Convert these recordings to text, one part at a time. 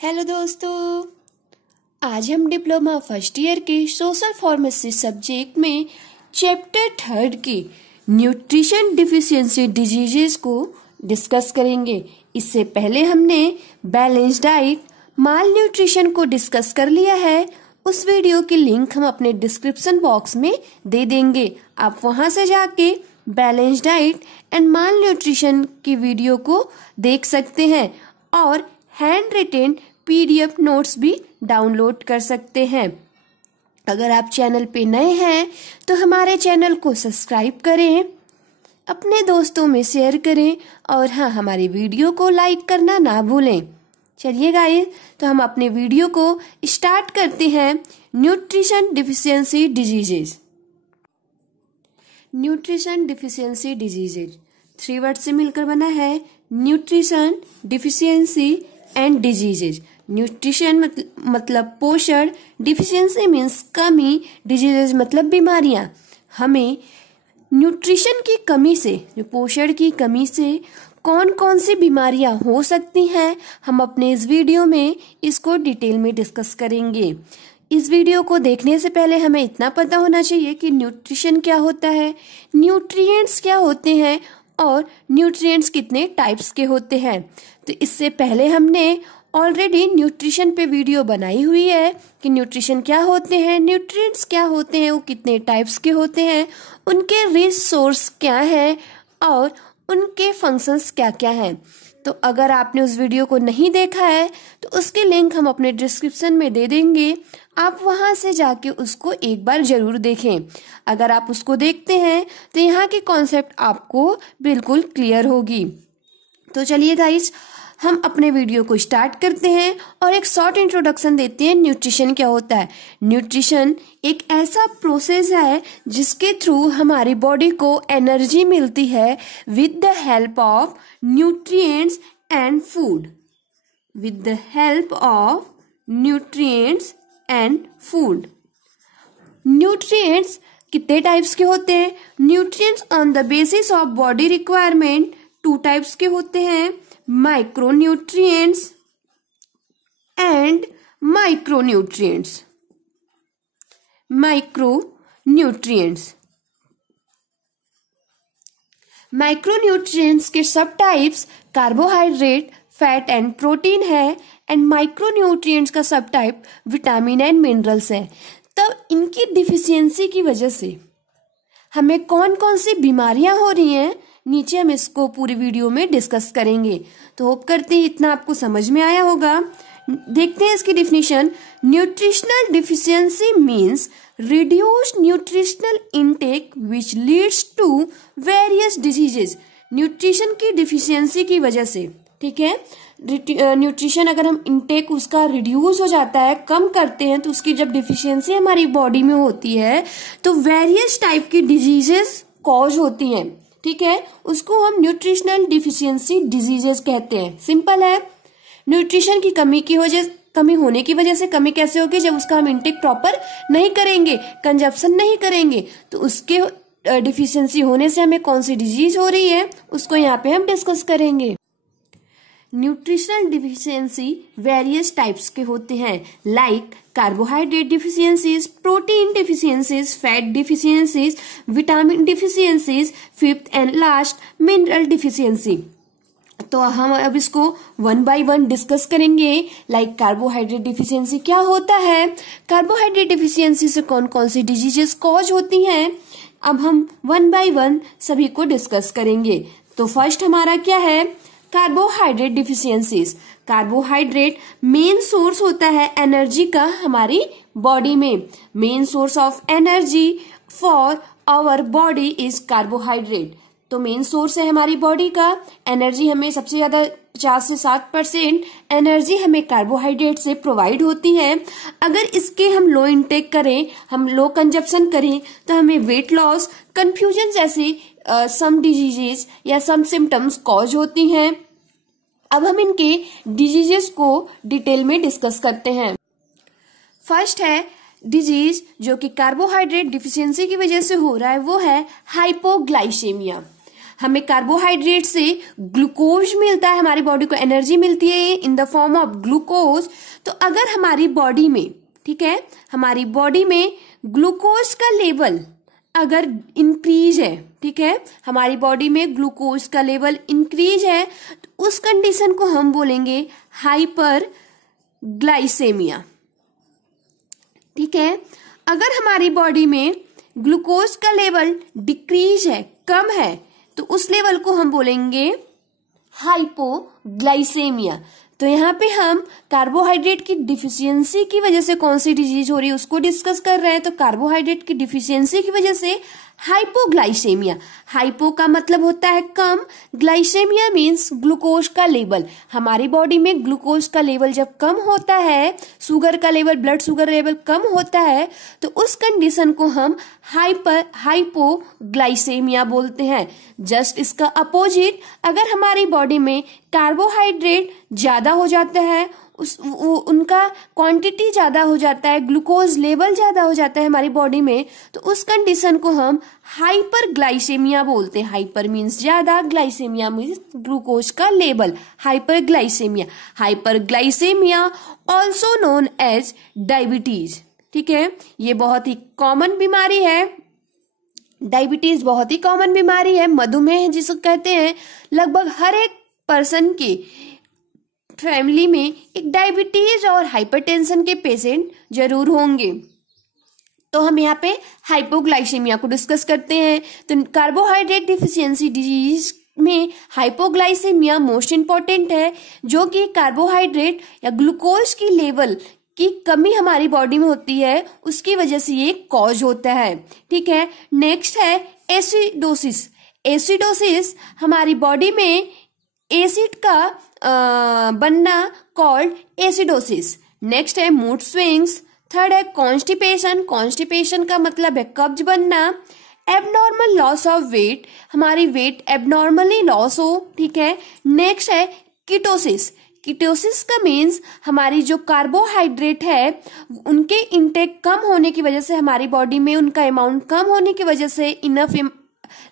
Hello दोस्तों, आज हम डिप्लोमा फर्स्ट ईयर के सोशल फार्मेसी सब्जेक्ट में चैप्टर 3 की न्यूट्रिशन डिफिशियंसी डिजीजेस को डिस्कस करेंगे। इससे पहले हमने बैलेंस डाइट, माल न्यूट्रिशन को डिस्कस कर लिया है। उस वीडियो की लिंक हम अपने डिस्क्रिप्शन बॉक्स में दे देंगे। आप वहां से जाके balance diet and mall nutrition की वीडियो को देख सकते हैं और हैंड रिटेन पीडीएफ नोट्स भी डाउनलोड कर सकते हैं। अगर आप चैनल पे नए हैं तो हमारे चैनल को सब्सक्राइब करें, अपने दोस्तों में शेयर करें और हाँ, हमारी वीडियो को लाइक करना ना भूलें। चलिए गाइस, तो हम अपने वीडियो को स्टार्ट करते हैं। Nutrition deficiency diseases. Nutrition deficiency diseases 3 word से मिलकर बना है nutrition deficiency and diseases. Nutrition मतलब पोषण, डिफिशियंसी मीन्स कमी, डिजीजेज मतलब बीमारियां। हमें न्यूट्रिशन की कमी से, पोषण की कमी से कौन कौन सी बीमारियां हो सकती हैं, हम अपने इस वीडियो में इसको डिटेल में डिस्कस करेंगे। इस वीडियो को देखने से पहले हमें इतना पता होना चाहिए कि न्यूट्रिशन क्या होता है, न्यूट्रिएंट्स क्या होते हैं और न्यूट्रिएंट्स कितने टाइप्स के होते हैं। तो इससे पहले हमने ऑलरेडी न्यूट्रिशन पे वीडियो बनाई हुई है कि न्यूट्रिशन क्या होते हैं, न्यूट्रिएंट्स क्या होते हैं, वो कितने टाइप्स के होते हैं, उनके रिच सोर्स क्या है और उनके फंक्शंस क्या क्या हैं। तो अगर आपने उस वीडियो को नहीं देखा है तो उसकी लिंक हम अपने डिस्क्रिप्शन में दे देंगे। आप वहां से जाके उसको एक बार जरूर देखें। अगर आप उसको देखते हैं तो यहाँ की कॉन्सेप्ट आपको बिल्कुल क्लियर होगी। तो चलिए गाइस, हम अपने वीडियो को स्टार्ट करते हैं और एक शॉर्ट इंट्रोडक्शन देते हैं न्यूट्रिशन क्या होता है। न्यूट्रिशन एक ऐसा प्रोसेस है जिसके थ्रू हमारी बॉडी को एनर्जी मिलती है with the help of nutrients and food. With the help of nutrients and food. Nutrients कितने टाइप्स के होते हैं? Nutrients on the basis of body requirement 2 types के होते हैं, micronutrients and micronutrients. Micronutrients micronutrients के सब types carbohydrate, fat and protein है एंड माइक्रोन्यूट्रिएंट्स का सब टाइप विटामिन एंड मिनरल्स है। तब इनकी डिफिशियंसी की वजह से हमें कौन कौन सी बीमारियां हो रही हैं, नीचे हम इसको पूरी वीडियो में डिस्कस करेंगे। तो होप करते हैं इतना आपको समझ में आया होगा। देखते हैं इसकी definition. Nutritional deficiency means reduced nutritional intake which leads to various diseases. Nutrition की डिफिशियंसी की वजह से, ठीक है, न्यूट्रिशन अगर हम इनटेक उसका रिड्यूस हो जाता है, कम करते हैं, तो उसकी जब डिफिशियंसी हमारी बॉडी में होती है तो वेरियस टाइप की डिजीजेस कॉज होती हैं। ठीक है, उसको हम न्यूट्रिशनल डिफिशियंसी डिजीजेस कहते हैं। सिंपल है। न्यूट्रिशन की कमी होने की वजह से, कमी कैसे होगी? जब उसका हम इनटेक प्रॉपर नहीं करेंगे, कंजप्शन नहीं करेंगे, तो उसके डिफिशियंसी होने से हमें कौन सी डिजीज हो रही है उसको यहाँ पे हम डिस्कस करेंगे। न्यूट्रिशनल डिफिशियंसी वेरियस टाइप्स के होते हैं, like carbohydrate deficiencies, protein deficiencies, fat deficiencies, vitamin deficiencies, fifth and last mineral deficiency. तो हम अब इसको 1 by 1 डिस्कस करेंगे। लाइक कार्बोहाइड्रेट डिफिशियंसी क्या होता है, कार्बोहाइड्रेट डिफिशियंसी से कौन कौन सी डिजीजेस कॉज होती हैं, अब हम 1 by 1 सभी को डिस्कस करेंगे। तो फर्स्ट हमारा क्या है? Carbohydrate deficiencies. Carbohydrate main source होता है एनर्जी का हमारी बॉडी में। Main source of energy for our body is carbohydrate. तो मेन सोर्स है हमारी बॉडी का एनर्जी, हमें सबसे ज्यादा 4 से 7% एनर्जी हमें कार्बोहाइड्रेट से प्रोवाइड होती है। अगर इसके हम लो इनटेक करें, हम लो कंजप्शन करें, तो हमें वेट लॉस, कंफ्यूजन जैसी सम डिजीजेस या सम सिम्टम्स कॉज होती हैं। अब हम इनके डिजीजेस को डिटेल में डिस्कस करते हैं। फर्स्ट है डिजीज जो कि कार्बोहाइड्रेट डिफिशियंसी की वजह से हो रहा है, वो है हाइपोग्लाइसेमिया। हमें कार्बोहाइड्रेट से ग्लूकोज मिलता है, हमारी बॉडी को एनर्जी मिलती है in the form of glucose. तो अगर हमारी बॉडी में, ठीक है, हमारी बॉडी में ग्लूकोज का लेवल अगर इंक्रीज है, ठीक है, हमारी बॉडी में ग्लूकोज का लेवल इंक्रीज है, तो उस कंडीशन को हम बोलेंगे हाइपर ग्लाइसेमिया। ठीक है, अगर हमारी बॉडी में ग्लूकोज का लेवल डिक्रीज है, कम है, तो उस लेवल को हम बोलेंगे हाइपोग्लाइसेमिया। तो यहाँ पे हम कार्बोहाइड्रेट की डिफिशियंसी की वजह से कौन सी डिजीज हो रही है उसको डिस्कस कर रहे हैं। तो कार्बोहाइड्रेट की डिफिशियंसी की वजह से हाइपोग्लाइसेमिया, हाइपो का मतलब होता है कम, ग्लाइसेमिया मीन्स ग्लूकोज का लेवल। हमारी बॉडी में ग्लूकोज का लेवल जब कम होता है, शुगर का लेवल, ब्लड शुगर लेवल कम होता है, तो उस कंडीशन को हम हाइपोग्लाइसेमिया बोलते हैं। जस्ट इसका अपोजिट, अगर हमारी बॉडी में कार्बोहाइड्रेट ज्यादा हो जाता है, उनका क्वांटिटी ज्यादा हो जाता है, ग्लूकोज लेवल ज्यादा हो जाता है हमारी बॉडी में, तो उस कंडीशन को हम हाइपरग्लाइसेमिया बोलते हैं। हाइपर मीन्स ज्यादा, ग्लाइसेमिया मीन्स ग्लूकोज का level, hyperglycemia. Hyperglycemia also known as diabetes. ठीक है, ये बहुत ही कॉमन बीमारी है, डायबिटीज बहुत ही कॉमन बीमारी है, मधुमेह जिसको कहते हैं। लगभग हर एक पर्सन की फैमिली में एक डायबिटीज और हाइपरटेंशन के पेशेंट जरूर होंगे। तो हम यहाँ पे हाइपोग्लाइसेमिया को डिस्कस करते हैं। तो कार्बोहाइड्रेट डिफिशियंसी डिजीज में हाइपोग्लाइसेमिया मोस्ट इंपॉर्टेंट है, जो कि कार्बोहाइड्रेट या ग्लूकोज की लेवल की कमी हमारी बॉडी में होती है, उसकी वजह से ये कॉज होता है। ठीक है, नेक्स्ट है एसिडोसिस। एसिडोसिस हमारी बॉडी में एसिड का बनना कॉल्ड एसिडोसिस। नेक्स्ट है मूड स्विंग्स। थर्ड है कॉन्स्टिपेशन। कॉन्स्टिपेशन का मतलब है कब्ज बनना। एबनॉर्मल लॉस ऑफ वेट, हमारी वेट एबनॉर्मली लॉस हो। ठीक है, नेक्स्ट है कीटोसिस। कीटोसिस का मीन्स हमारी जो कार्बोहाइड्रेट है उनके इंटेक कम होने की वजह से, हमारी बॉडी में उनका अमाउंट कम होने की वजह से इनफ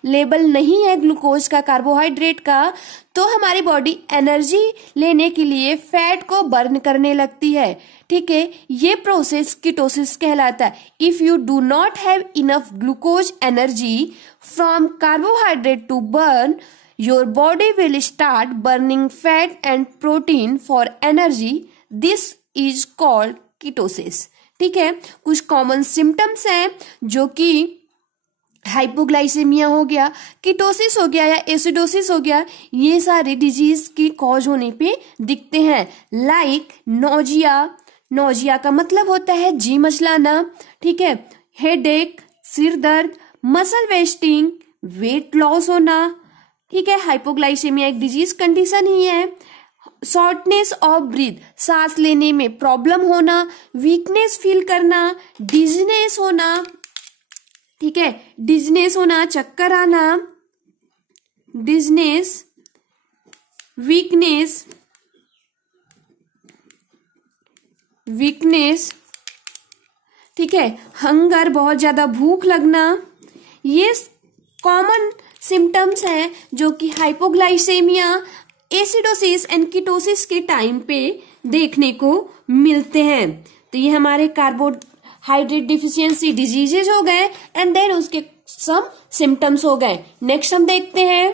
लेवल नहीं है ग्लूकोज का, कार्बोहाइड्रेट का, तो हमारी बॉडी एनर्जी लेने के लिए फैट को बर्न करने लगती है। ठीक है, ये प्रोसेस कीटोसिस कहलाता है। If you do not have enough glucose energy from carbohydrate to burn, your body will start burning fat and protein for energy. This is called ketosis. ठीक है, कुछ कॉमन सिम्टम्स हैं जो कि हाइपोग्लाइसेमिया हो गया, कीटोसिस हो गया या एसिडोसिस हो गया, ये सारे डिजीज की कॉज होने पे दिखते हैं। लाइक नोजिया, नोजिया का मतलब होता है जी मचलाना। ठीक है, हेडेक, सिर दर्द, मसल वेस्टिंग, वेट लॉस होना। ठीक है, हाइपोग्लाइसेमिया एक डिजीज कंडीशन ही है। शॉर्टनेस ऑफ ब्रीथ, सांस लेने में प्रॉब्लम होना, वीकनेस फील करना, डिजीनेस होना। ठीक है, डिजीनेस होना, चक्कर आना, डिजीनेस, वीकनेस, वीकनेस। ठीक है, हंगर, बहुत ज्यादा भूख लगना, ये कॉमन सिम्टम्स हैं जो कि हाइपोग्लाइसेमिया, एसिडोसिस एंड कीटोसिस के टाइम पे देखने को मिलते हैं। तो ये हमारे कार्बोहाइड्रेट डिफिशियंसी डिजीजेज हो गए एंड देन उसके सम सिम्टम्स हो गए। नेक्स्ट हम देखते हैं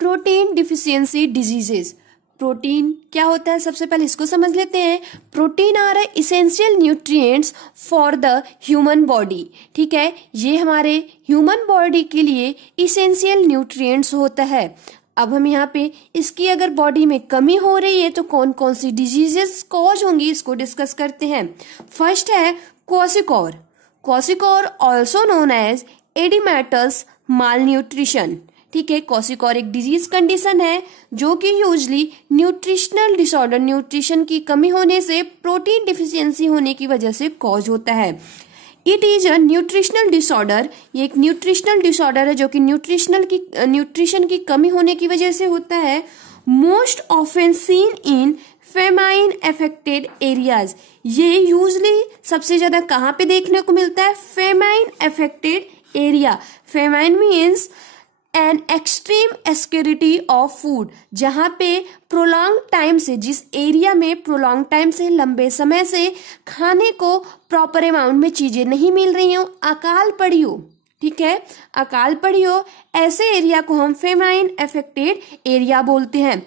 प्रोटीन डिफिशियंसी डिजीजेज। प्रोटीन क्या होता है, सबसे पहले इसको समझ लेते हैं। Protein are essential nutrients for the human body. ठीक है, ये हमारे ह्यूमन बॉडी के लिए इसेंशियल न्यूट्रिएंट्स होता है। अब हम यहाँ पे इसकी अगर बॉडी में कमी हो रही है तो कौन कौन सी डिजीजेस कॉज होंगी इसको डिस्कस करते हैं। फर्स्ट है क्वासिकोर। क्वासिकोर ऑल्सो नोन एज एडिमेटस माल न्यूट्रिशन। ठीक है, क्वासिकोर एक डिजीज कंडीशन है जो कि यूजली न्यूट्रिशनल डिसऑर्डर, न्यूट्रिशन की कमी होने से, प्रोटीन डिफिशियंसी होने की वजह से कॉज होता है। It is a nutritional disorder, ये एक न्यूट्रिशनल डिसऑर्डर है जो कि न्यूट्रिशन की कमी होने की वजह से होता है। Most often seen in famine affected areas, ये यूजली सबसे ज्यादा कहाँ पे देखने को मिलता है, famine affected area. Famine means an extreme scarcity of food, जहां पे प्रोलॉन्ग टाइम से, जिस एरिया में प्रोलॉन्ग टाइम से, लंबे समय से खाने को प्रॉपर अमाउंट में चीजें नहीं मिल रही हो, अकाल पड़ी हो, ठीक है, अकाल पड़ी हो, ऐसे एरिया को हम फेमाइन अफेक्टेड एरिया बोलते हैं।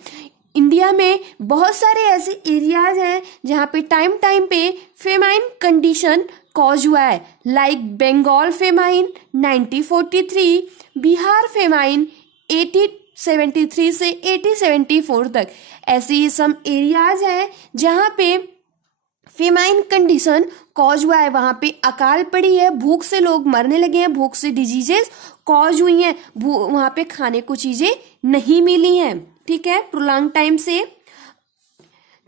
इंडिया में बहुत सारे ऐसे एरियाज हैं जहां पे टाइम पे फेमाइन कंडीशन कॉज हुआ है, like Bengal famine 1943, Bihar famine 1873 से 1874 तक। ऐसे ही सम एरियाज हैं जहां पे फेमाइन कंडीशन कॉज हुआ है, वहां पे अकाल पड़ी है, भूख से लोग मरने लगे हैं, भूख से डिजीजेस कॉज हुई हैं, वहां पे खाने को चीजें नहीं मिली हैं, ठीक है, प्रोलॉन्ग टाइम से।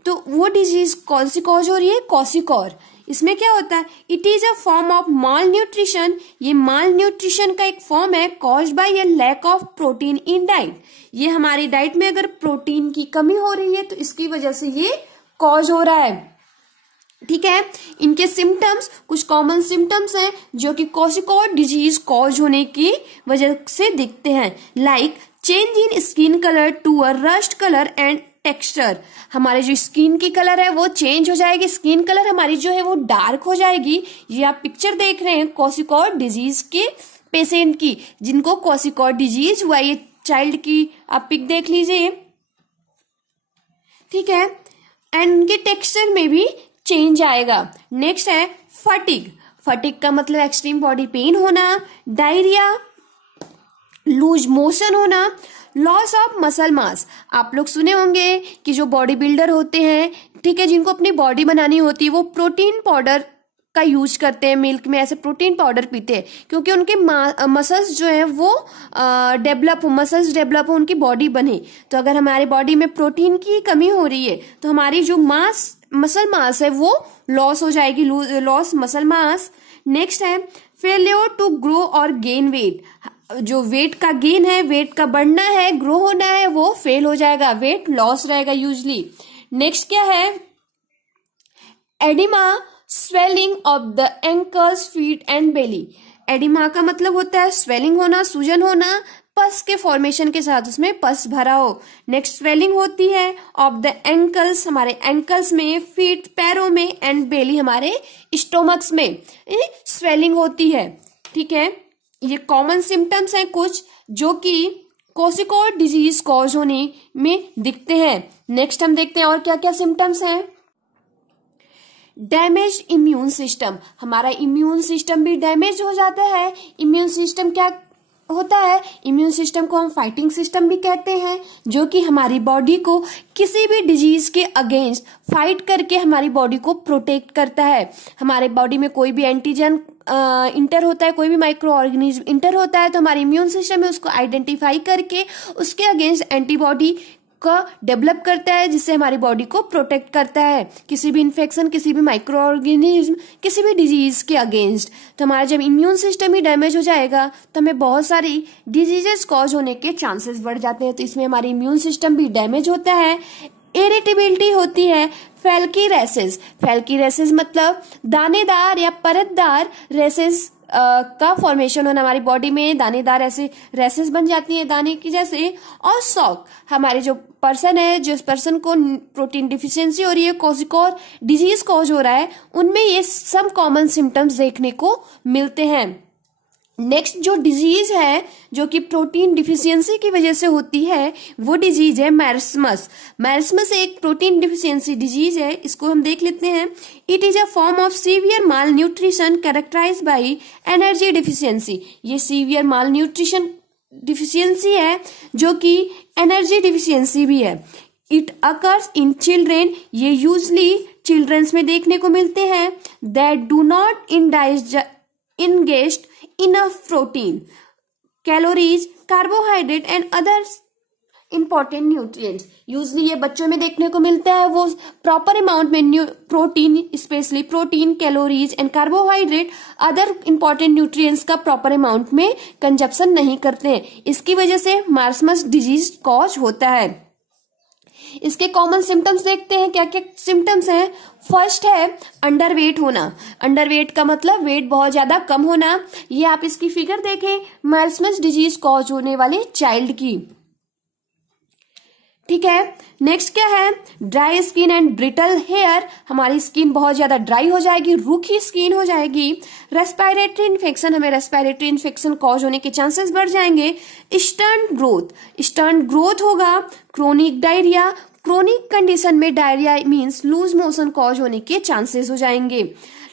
तो वो डिजीज कौन सी कॉज हो रही है? क्वाशियोर। इसमें क्या होता है? It is a form of malnutrition, ये माल न्यूट्रिशन का एक फॉर्म है, cause by a lack of protein in diet. ये हमारी डाइट में अगर प्रोटीन की कमी हो रही है तो इसकी वजह से ये कॉज हो रहा है, ठीक है। इनके सिम्टम्स, कुछ कॉमन सिम्टम्स हैं जो कि क्वाशियोर डिजीज कॉज होने की वजह से दिखते हैं, like change in skin colour to a rust colour and texture. हमारे जो स्किन की कलर है वो चेंज हो जाएगी, स्किन कलर हमारी जो है वो डार्क हो जाएगी। ये आप पिक्चर देख रहे हैं क्वाशियोर डिजीज के पेशेंट की, जिनको क्वाशियोर डिजीज हुआ, ये चाइल्ड की आप पिक देख लीजिए, ठीक है, एंड उनके टेक्सचर में भी चेंज आएगा। नेक्स्ट है फटीग। फटीग का मतलब एक्सट्रीम बॉडी पेन होना, डायरिया, लूज मोशन होना, लॉस ऑफ मसल मास। आप लोग सुने होंगे कि जो बॉडी बिल्डर होते हैं, ठीक है, जिनको अपनी बॉडी बनानी होती है, वो प्रोटीन पाउडर का यूज करते हैं, मिल्क में ऐसे प्रोटीन पाउडर पीते हैं, क्योंकि उनके मसल्स जो है वो मसल्स डेवलप हो, उनकी बॉडी बने। तो अगर हमारी बॉडी में प्रोटीन की कमी हो रही है तो हमारी जो मसल मास है वो लॉस हो जाएगी, लॉस मसल मास। नेक्स्ट है फेलियर टू ग्रो और गेन वेट। जो वेट का गेन है, वेट का बढ़ना है, ग्रो होना है, वो फेल हो जाएगा, वेट लॉस रहेगा यूजली। नेक्स्ट क्या है? Oedema, swelling of the ankles, feet and belly. Oedema का मतलब होता है स्वेलिंग होना, सूजन होना, पस के फॉर्मेशन के साथ उसमें पस भरा हो। नेक्स्ट स्वेलिंग होती है ऑफ द एंकल्स, हमारे एंकल्स में, फीट पैरों में, एंड बेली हमारे स्टोमक्स में स्वेलिंग होती है, ठीक है। ये कॉमन सिम्टम्स हैं कुछ जो कि क्वाशियोर डिजीज कॉज होने में दिखते हैं। नेक्स्ट हम देखते हैं और क्या क्या सिम्टम्स हैं। डैमेज इम्यून सिस्टम, हमारा इम्यून सिस्टम भी डैमेज हो जाता है। इम्यून सिस्टम क्या होता है? इम्यून सिस्टम को हम फाइटिंग सिस्टम भी कहते हैं, जो कि हमारी बॉडी को किसी भी डिजीज के अगेंस्ट फाइट करके हमारी बॉडी को प्रोटेक्ट करता है। हमारे बॉडी में कोई भी एंटीजन इंटर होता है, कोई भी माइक्रो ऑर्गेनिज्म इंटर होता है, तो हमारी इम्यून सिस्टम है उसको आइडेंटिफाई करके उसके अगेंस्ट एंटीबॉडी का डेवलप करता है, जिससे हमारी बॉडी को प्रोटेक्ट करता है किसी भी इन्फेक्शन, किसी भी माइक्रो ऑर्गेनिज्म, किसी भी डिजीज के अगेंस्ट। तो हमारा जब इम्यून सिस्टम ही डैमेज हो जाएगा तो हमें बहुत सारी डिजीजेस कॉज होने के चांसेस बढ़ जाते हैं। तो इसमें हमारी इम्यून सिस्टम भी डैमेज होता है। इरिटेबिलिटी होती है। फैल्की रेसेस, फैल्की रेसेस मतलब दानेदार या परतदार रेसेस का फॉर्मेशन होना, हमारी बॉडी में दानेदार ऐसे रेसेस बन जाती हैं दाने की जैसे। और शॉक, हमारे जो पर्सन है, जिस पर्सन को प्रोटीन डिफिशियंसी हो रही है, क्वाशियोर डिजीज कॉज हो रहा है, उनमें ये सब कॉमन सिम्टम्स देखने को मिलते हैं। नेक्स्ट जो डिजीज है जो कि प्रोटीन डिफिशियंसी की वजह से होती है, वो डिजीज है मैरिस्मस। मैरिस्मस एक प्रोटीन डिफिशियंसी डिजीज है, इसको हम देख लेते हैं। It is a form of severe malnutrition characterized by energy deficiency. ये सीवियर माल न्यूट्रिशन डिफिशियंसी है जो कि एनर्जी डिफिशियंसी भी है। इट अकर्स इन चिल्ड्रेन, ये यूजली चिल्ड्रंस में देखने को मिलते हैं। That do not ingest enough protein, calories, carbohydrate and other important nutrients। Usually ये बच्चों में देखने को मिलता है, वो प्रॉपर अमाउंट में protein, specially protein, calories and carbohydrate, other important nutrients का प्रॉपर अमाउंट में कंजप्शन नहीं करते हैं। इसकी वजह से मार्समस डिजीज कॉज होता है। इसके कॉमन सिम्टम्स देखते हैं, क्या क्या सिम्टम्स हैं। फर्स्ट है अंडरवेट होना। अंडरवेट का मतलब वेट बहुत ज्यादा कम होना। ये आप इसकी फिगर देखें, मार्समस डिजीज कॉज होने वाले चाइल्ड की, ठीक है। नेक्स्ट क्या है, dry skin and brittle hair, हमारी स्किन बहुत ज्यादा ड्राई हो जाएगी, रूखी स्किन हो जाएगी। रेस्पिरेटरी इन्फेक्शन, हमें रेस्पिरेटरी इन्फेक्शन कॉज होने के चांसेस बढ़ जाएंगे। स्टंट ग्रोथ होगा। क्रोनिक डायरिया, क्रोनिक कंडीशन में diarrhoea means loose motion cause होने के चांसेस हो जाएंगे।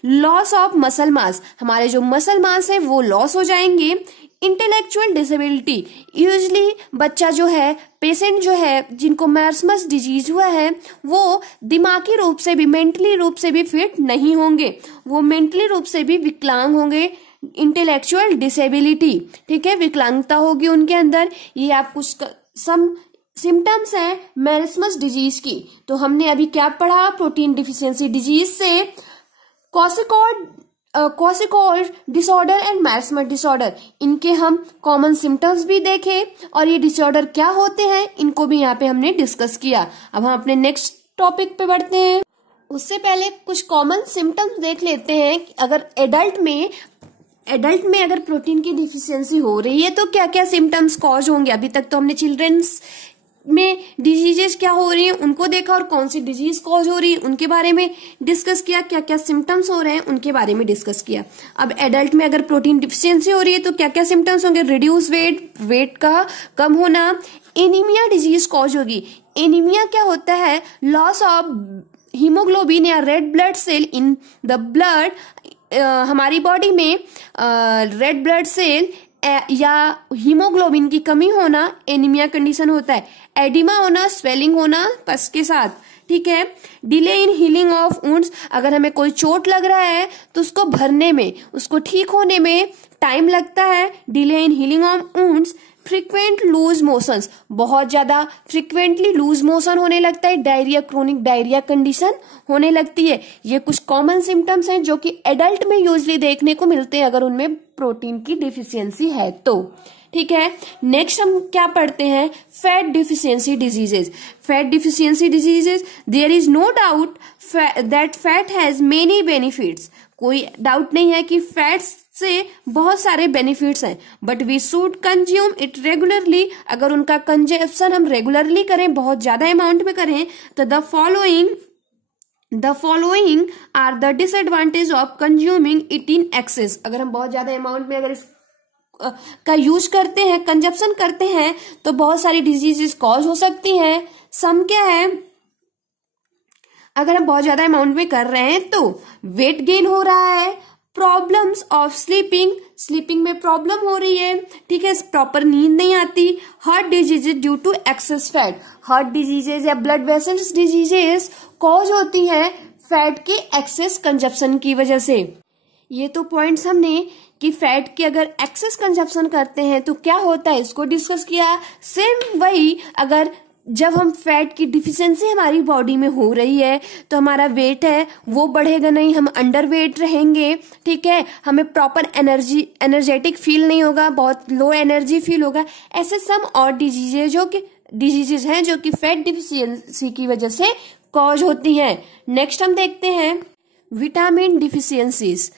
लॉस ऑफ मसल मास, हमारे जो मसल मास है वो लॉस हो जाएंगे। इंटेलेक्चुअल डिसेबिलिटी, यूजली बच्चा जो है, पेशेंट जो है जिनको मार्समस डिजीज हुआ है वो दिमागी रूप से भी, मेंटली रूप से भी फिट नहीं होंगे, वो मेंटली रूप से भी विकलांग होंगे। इंटेलेक्चुअल डिसेबिलिटी, ठीक है, विकलांगता होगी उनके अंदर। ये आप कुछ सम सिम्टम्स हैं मार्समस डिजीज की। तो हमने अभी क्या पढ़ा, प्रोटीन डिफिशियंसी डिजीज से क्वासिकॉल्ड डिसऑर्डर एंड मार्समस डिसऑर्डर, इनके हम कॉमन सिम्टम्स भी देखे और ये डिसऑर्डर क्या होते हैं इनको भी यहाँ पे हमने डिस्कस किया। अब हम अपने नेक्स्ट टॉपिक पे बढ़ते हैं। उससे पहले कुछ कॉमन सिम्टम्स देख लेते हैं। अगर एडल्ट में अगर प्रोटीन की डिफिशियंसी हो रही है तो क्या क्या सिम्टम्स कॉज होंगे। अभी तक तो हमने चिल्ड्रंस में डिजीजेस क्या हो रही है उनको देखा और कौन सी डिजीज कॉज हो रही है उनके बारे में डिस्कस किया, क्या क्या सिम्टम्स हो रहे हैं उनके बारे में डिस्कस किया। अब एडल्ट में अगर प्रोटीन डिफिशियंसी हो रही है तो क्या क्या सिम्टम्स होंगे। रिड्यूस वेट का कम होना। एनीमिया डिजीज कॉज होगी। एनीमिया क्या होता है, लॉस ऑफ हीमोग्लोबिन या red blood cell in the blood, हमारी बॉडी में रेड ब्लड सेल या हीमोग्लोबिन की कमी होना एनीमिया कंडीशन होता है। एडिमा होना, स्वेलिंग होना पस के साथ, ठीक है। Delay in healing of wounds, अगर हमें कोई चोट लग रहा है तो उसको भरने में, उसको ठीक होने में टाइम लगता है। Delay in healing of wounds. Frequent loose motions, बहुत ज्यादा फ्रीक्वेंटली लूज मोशन होने लगता है। डायरिया, क्रोनिक डायरिया कंडीशन होने लगती है। ये कुछ कॉमन सिम्टम्स हैं जो कि एडल्ट में यूजली देखने को मिलते हैं अगर उनमें प्रोटीन की डिफिशियंसी है तो, ठीक है। नेक्स्ट हम क्या पढ़ते हैं, fat deficiency diseases. Fat deficiency diseases, there is no doubt that fat has many benefits, कोई डाउट नहीं है कि फैट्स से बहुत सारे बेनिफिट्स हैं, but we should consume it regularly. अगर उनका कंजप्शन हम रेगुलरली करें, बहुत ज्यादा अमाउंट में करें, तो the following are the disadvantage of consuming it in excess. अगर हम बहुत ज्यादा अमाउंट में अगर का यूज करते हैं, कंजप्शन करते हैं, तो बहुत सारी डिजीजेस कॉज हो सकती हैं। सम क्या है, अगर हम बहुत ज्यादा अमाउंट में कर रहे हैं तो वेट गेन हो रहा है। प्रॉब्लम्स ऑफ स्लीपिंग में प्रॉब्लम हो रही है, ठीक है, प्रॉपर नींद नहीं आती। Heart diseases due to excess fat, heart diseases या ब्लड वेसल्स डिजीजेस कॉज होती है फैट के एक्सेस कंजप्शन की वजह से। ये तो पॉइंट्स हमने कि फैट की अगर एक्सेस कंजप्शन करते हैं तो क्या होता है इसको डिस्कस किया। सेम वही, अगर जब हम फैट की डिफिशियंसी हमारी बॉडी में हो रही है तो हमारा वेट है वो बढ़ेगा नहीं, हम अंडर वेट रहेंगे, ठीक है, हमें प्रॉपर एनर्जेटिक फील नहीं होगा, बहुत लो एनर्जी फील होगा। ऐसे सम और डिजीजेज हैं जो कि फैट डिफिशियंसी की वजह से कॉज होती हैं। नेक्स्ट हम देखते हैं विटामिन डिफिशियंसीज।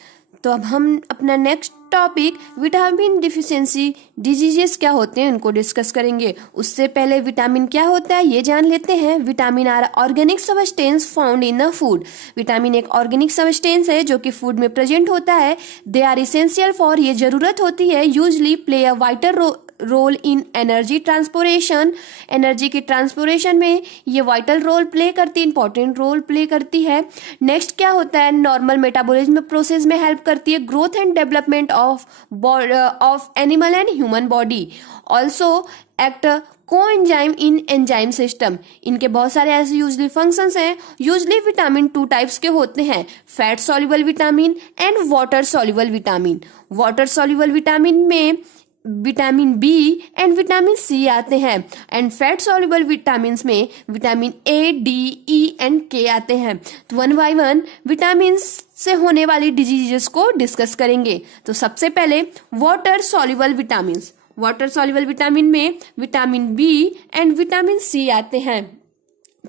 तो अब हम अपना next topic vitamin deficiency diseases क्या होते हैं उनको डिस्कस करेंगे। उससे पहले विटामिन क्या होता है ये जान लेते हैं। Vitamin are organic substance found in the food. Vitamin एक ऑर्गेनिक सबस्टेंस है जो कि फूड में प्रेजेंट होता है। दे आर इसेंशियल फॉर, ये जरूरत होती है, usually play a vital role in energy transportation. Energy के ट्रांसपोरेशन में ये वाइटल रोल प्ले करती है, इंपॉर्टेंट रोल प्ले करती है। नेक्स्ट क्या होता है, नॉर्मल मेटाबॉलिज्म प्रोसेस में हेल्प करती है, growth and development of animal and human body. Also act coenzyme in enzyme system. इनके बहुत सारे ऐसे यूजली फंक्शंस हैं। यूजली विटामिन 2 टाइप्स के होते हैं, fat soluble vitamin and water soluble vitamin. Water soluble vitamin में vitamin B and vitamin C आते हैं एंड फैट सॉल्युबल विटामिन में vitamin A, D, E and K आते हैं। तो वन बाय वन विटामिन से होने वाली डिजीजेस को डिस्कस करेंगे। तो सबसे पहले water soluble vitamin. Water soluble vitamin में vitamin B and vitamin C आते हैं।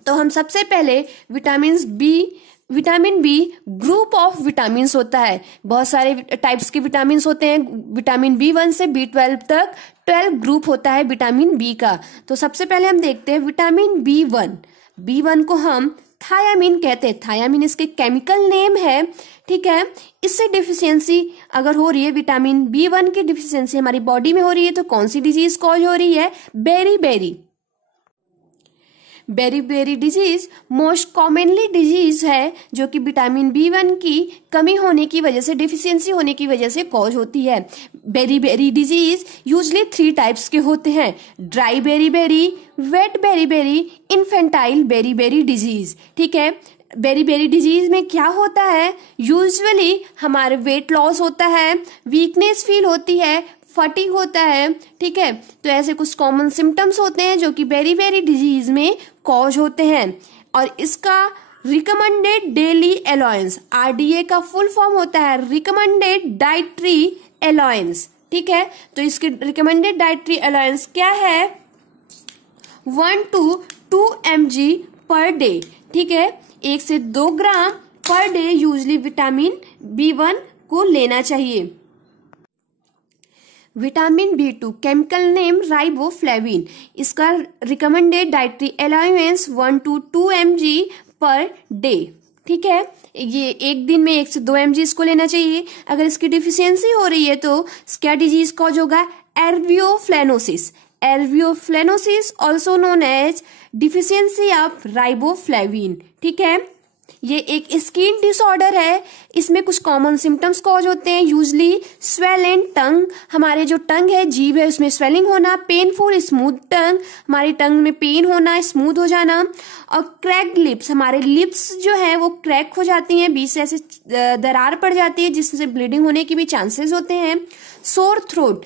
तो हम सबसे पहले vitamin B group of vitamin होता है। बहुत सारे टाइप्स के विटामिन होते हैं। विटामिन B1 से B12 तक 12 ग्रुप होता है विटामिन बी का। तो सबसे पहले हम देखते हैं विटामिन B1 को हम थायामीन कहते हैं। थायामीन इसके केमिकल नेम है, ठीक है। इससे डिफिशियंसी अगर हो रही है, विटामिन B1 की डिफिशियंसी हमारी बॉडी में हो रही है, तो कौन सी डिजीज कॉज हो रही है? Beri disease most commonly disease है जो कि विटामिन B1 की कमी होने की वजह से, डिफिशियंसी होने की वजह से कॉज होती है। बेरी डिजीज यूजली 3 टाइप्स के होते हैं: dry beri, wet beri, infantile beri disease, ठीक है। बेरी डिजीज में क्या होता है? यूजुअली हमारे वेट लॉस होता है, वीकनेस फील होती है, फटीग होता है, ठीक है। तो ऐसे कुछ कॉमन सिम्टम्स होते हैं जो कि बेरी डिजीज में कॉज होते हैं। और इसका रिकमेंडेड डेली अलाउंस, RDA का फुल फॉर्म होता है रिकमेंडेड डाइटरी अलाउंस, ठीक है। तो इसके रिकमेंडेड डाइटरी अलाउंस क्या है? 1 to 2 mg पर डे, ठीक है। 1 से 2 ग्राम per day usually vitamin B1 को लेना चाहिए। Vitamin B2 chemical name riboflavin, इसका recommended dietary allowance 1 to 2 mg per day, ठीक है। ये एक दिन में 1 से 2 mg इसको लेना चाहिए। अगर इसकी डिफिशियंसी हो रही है तो क्या डिजीज कॉज होगा? Ariboflavinosis also known as deficiency of riboflavin, ठीक है। ये एक स्किन डिसऑर्डर है। इसमें कुछ कॉमन सिम्टम्स कॉज होते हैं, यूजली स्वेलेंट टंग, हमारे जो टंग है, जीभ है, उसमें स्वेलिंग होना, पेनफुल स्मूथ टंग, हमारी टंग में पेन होना, स्मूथ हो जाना, और क्रैक्ड लिप्स, हमारे लिप्स जो है वो क्रैक हो जाती हैं, बीच से ऐसे दरार पड़ जाती है जिससे ब्लीडिंग होने की भी चांसेस होते हैं। सोर थ्रोट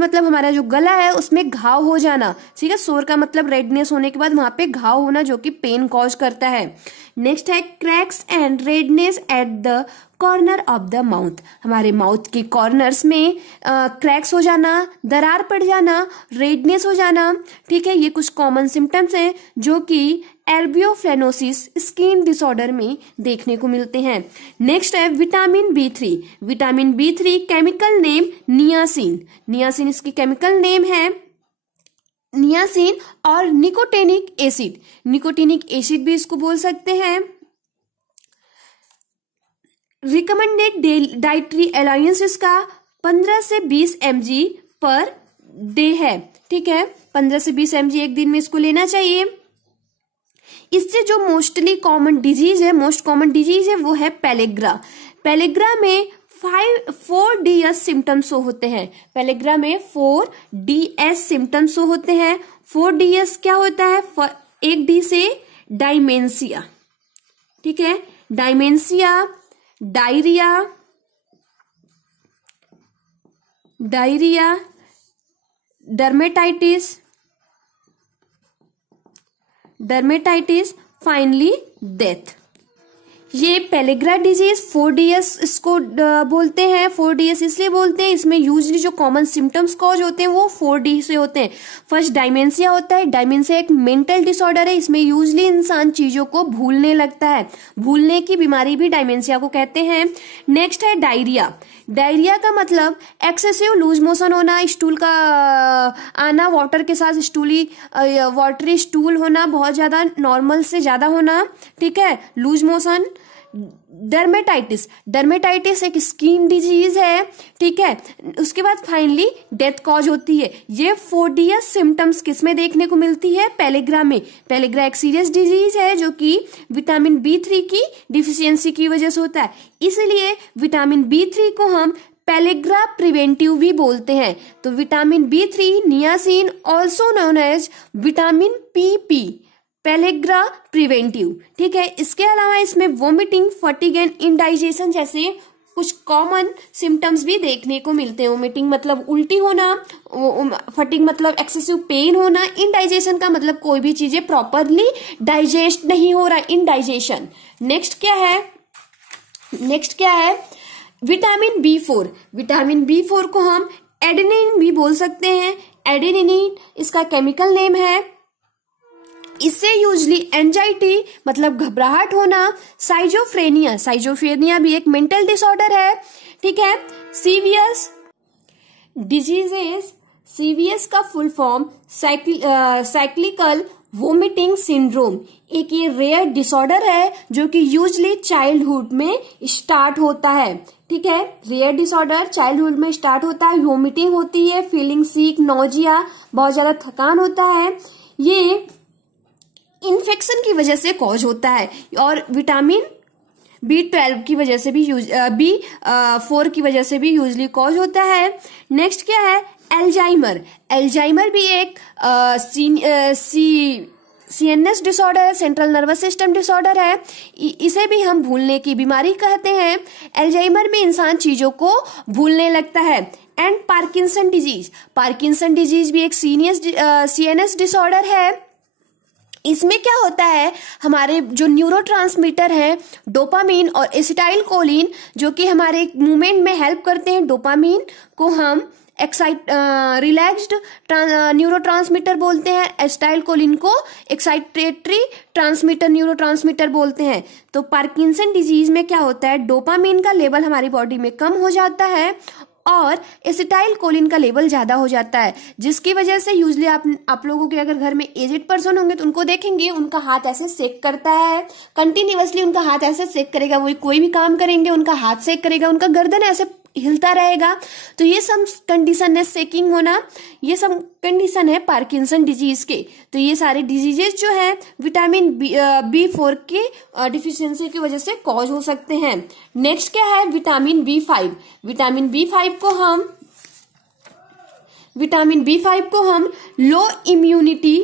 मतलब हमारा जो गला है उसमें घाव हो जाना, ठीक है। सोर का मतलब रेडनेस होने के बाद वहां पे घाव होना जो कि पेन कॉज करता है। नेक्स्ट है cracks and redness at the corner of the mouth, हमारे माउथ के कॉर्नर्स में क्रैक्स हो जाना, दरार पड़ जाना, रेडनेस हो जाना, ठीक है। ये कुछ कॉमन सिम्टम्स हैं जो कि एर्बियोफ्लेनोसिस स्किन डिसऑर्डर में देखने को मिलते हैं। नेक्स्ट है vitamin B3 chemical name niacin इसकी केमिकल नेम है नियासिन, और निकोटिनिक एसिड भी इसको बोल सकते हैं। रिकमेंडेड डाइटरी अलाउंस इसका 15 से 20 mg पर डे है, ठीक है। 15 से 20 mg एक दिन में इसको लेना चाहिए। इससे जो मोस्ट कॉमन डिजीज है वो है पेलेग्रा में 4DS सिम्टम्स शो होते हैं। पेलेग्रा में 4DS सिम्टम्स शो होते हैं। 4DS क्या होता है? 1D से डायमेंशिया, ठीक है। डायमेंशिया, डायरिया, डर्मेटाइटिस, फाइनली डेथ। ये पेलेग्रा डिजीज 4DS इसको बोलते हैं। 4DS इसलिए बोलते हैं, इसमें यूजली जो कॉमन सिम्टम्स कॉज होते हैं वो 4D से होते हैं। फर्स्ट डायमेंशिया होता है। डायमेंशिया एक मेंटल डिसऑर्डर है। इसमें यूजली इंसान चीजों को भूलने लगता है, भूलने की बीमारी भी डायमेंशिया को कहते हैं। नेक्स्ट है डायरिया का मतलब एक्सेसिव लूज मोशन होना, स्टूल का आना, वाटर के साथ वाटरी स्टूल होना, बहुत ज्यादा नॉर्मल से ज्यादा होना, ठीक है, लूज मोशन। डर्मेटाइटिस एक स्किन डिजीज है, ठीक है। उसके बाद फाइनली डेथ कॉज होती है। ये 4DS सिम्टम्स किसमें देखने को मिलती है? पेलेग्रा में। पेलेग्रा एक सीरियस डिजीज है जो कि विटामिन B3 की डिफिशियंसी की वजह से होता है। इसलिए विटामिन B3 को हम पेलेग्रा प्रिवेंटिव भी बोलते हैं। तो vitamin B3 niacin also known as vitamin PP, pellagra preventive, ठीक है। इसके अलावा इसमें वोमिटिंग, फटीग एंड इंडाइजेशन जैसे कुछ कॉमन सिम्टम्स भी देखने को मिलते हैं। वोमिटिंग मतलब उल्टी होना, फटीग मतलब एक्सेसिव पेन होना, इंडाइजेशन का मतलब कोई भी चीजें प्रॉपरली डाइजेस्ट नहीं हो रहा, इंडाइजेशन। नेक्स्ट क्या है? विटामिन B4 को हम एडेनिन भी बोल सकते हैं। एडेनिन इसका केमिकल नेम है। इससे यूजली एंजाइटी मतलब घबराहट होना, साइजोफ्रेनिया भी एक मेंटल डिसऑर्डर है, ठीक है। सीवियस डिजीजेस, सीवियस का full form cyclical vomiting syndrome, एक ये रेयर डिसऑर्डर है जो कि यूजली चाइल्डहुड में स्टार्ट होता है, ठीक है। रेयर डिसऑर्डर चाइल्डहुड में स्टार्ट होता है, वोमिटिंग होती है, फीलिंग सिक, नोजिया, बहुत ज्यादा थकान होता है, ये इन्फेक्शन की वजह से कॉज होता है, और विटामिन B12 की वजह से भी B4 की वजह से भी यूजली कॉज होता है। नेक्स्ट क्या है, एल्जाइमर भी एक CNS डिसऑर्डर है, सेंट्रल नर्वस सिस्टम डिसऑर्डर है, इसे भी हम भूलने की बीमारी कहते हैं। एल्जाइमर में इंसान चीजों को भूलने लगता है। एंड पार्किंसन डिजीज भी एक CNS डिसऑर्डर है। इसमें क्या होता है, हमारे जो न्यूरोट्रांसमीटर है डोपामीन और एसिटाइल कोलिन, जो कि हमारे मूवमेंट में हेल्प करते हैं, डोपामीन को हम रिलैक्स्ड न्यूरोट्रांसमीटर बोलते हैं, एसिटाइल कोलिन को एक्साइटेटरी न्यूरोट्रांसमीटर बोलते हैं। तो पार्किंसन डिजीज में क्या होता है, डोपामीन का लेवल हमारी बॉडी में कम हो जाता है और एसिटाइल कोलिन का लेवल ज्यादा हो जाता है, जिसकी वजह से यूजली आप लोगों के अगर घर में एजेड पर्सन होंगे तो उनको देखेंगे उनका हाथ ऐसे सेक करता है, कंटिन्यूअसली उनका हाथ ऐसे सेक करेगा, वो कोई भी काम करेंगे उनका हाथ सेक करेगा, उनका गर्दन ऐसे हिलता रहेगा। तो ये सब कंडीशन है, सेकिंग होना, ये सब कंडीशन है पार्किंसन डिजीज के। तो ये सारे डिजीजेस जो है विटामिन B4 के डिफिशियंसी की वजह से कॉज हो सकते हैं। नेक्स्ट क्या है, विटामिन B5 को हम लो इम्यूनिटी,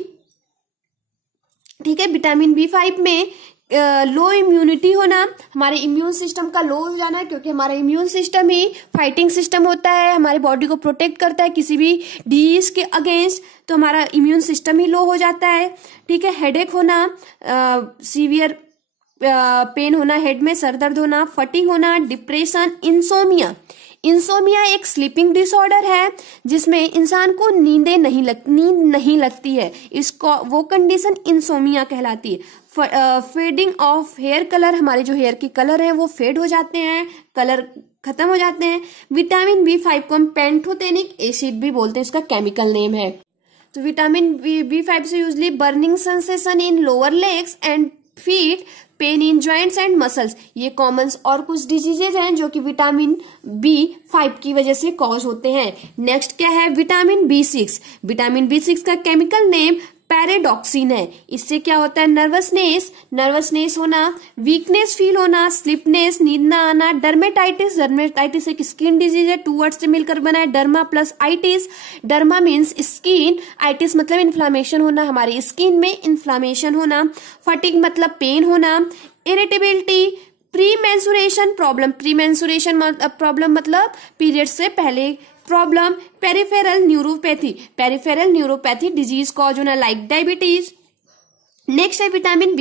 ठीक है। विटामिन B5 में लो इम्यूनिटी होना, हमारे इम्यून सिस्टम का लो हो जाना, क्योंकि हमारा इम्यून सिस्टम ही फाइटिंग सिस्टम होता है, हमारी बॉडी को प्रोटेक्ट करता है किसी भी डिजीज के अगेंस्ट, तो हमारा इम्यून सिस्टम ही लो हो जाता है, ठीक है। हेडेक होना, सीवियर पेन होना, हेड में सर दर्द होना, फटीग होना, डिप्रेशन, इंसोमिया एक स्लीपिंग डिसऑर्डर है जिसमें इंसान को नींद नहीं लगती है, इसको वो कंडीशन इंसोमिया कहलाती है। फेडिंग ऑफ हेयर कलर, हमारे जो हेयर की कलर है वो फेड हो जाते हैं, कलर खत्म हो जाते हैं। विटामिन B5 को हम पैंथोथेनिक एसिड भी बोलते हैं, इसका केमिकल नेम है। तो विटामिन B5 से usually burning sensation in lower legs and feet, pain in joints and muscles, ये कॉमन और कुछ डिजीजेज हैं जो कि विटामिन B5 की वजह से कॉज होते हैं। नेक्स्ट क्या है, विटामिन B6 का केमिकल नेम पैराडॉक्सिन है। इससे क्या होता है, नर्वसनेस होना, वीकनेस फील होना, स्लीपनेस, नींद ना आना, डर्मेटाइटिस एक स्किन डिजीज है, 2 वर्ड से मिलकर बना है, derma plus itis. Derma means skin, itis मतलब इन्फ्लामेशन होना, हमारी स्किन में इन्फ्लामेशन होना, फटीग मतलब पेन होना, इरिटेबिलिटी, प्रीमेंसुरेशन प्रॉब्लम मतलब पीरियड से पहले problem, peripheral neuropathy disease cause होना लाइक डायबिटीज। नेक्स्ट है विटामिन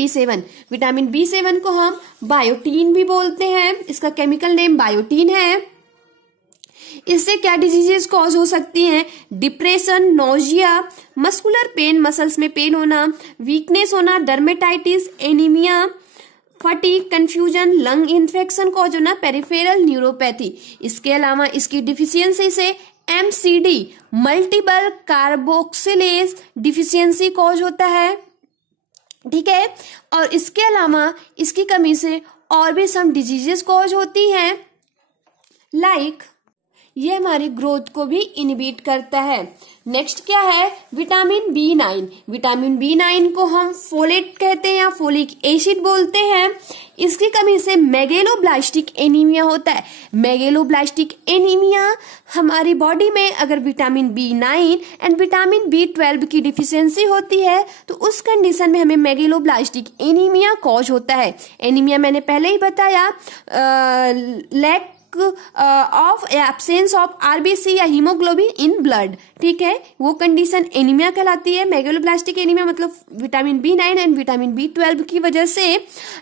B7 को हम बायोटीन भी बोलते हैं, इसका केमिकल नेम बायोटीन है। इससे क्या डिजीजेस कॉज हो सकती हैं, depression, nausea, muscular pain, muscles में पेन होना, वीकनेस होना, dermatitis, anaemia, fatigue, confusion, lung infection cause होना, पेरिफेरल न्यूरोपैथी। इसके अलावा इसकी डिफिशियंसी से MCD multiple carboxylase deficiency cause होता है, ठीक है। और इसके अलावा इसकी कमी से और भी सम डिजीजेस कॉज होती हैं, लाइक ये हमारी ग्रोथ को भी इनहिबिट करता है। नेक्स्ट क्या है, विटामिन B9 को हम फोलेट कहते हैं या फोलिक एसिड बोलते हैं। इसकी कमी से मेगेलोब्लास्टिक एनीमिया होता है। मेगेलोब्लास्टिक एनीमिया हमारी बॉडी में अगर vitamin B9 and vitamin B12 की डिफिशियंसी होती है तो उस कंडीशन में हमें मेगेलोब्लास्टिक एनीमिया कॉज होता है। एनीमिया मैंने पहले ही बताया, lack of absence of RBC या हीमोग्लोबिन इन ब्लड, ठीक है, वो कंडीशन एनीमिया कहलाती है। मेगेलोब्लास्टिक एनीमिया मतलब vitamin B9 and vitamin B12 की वजह से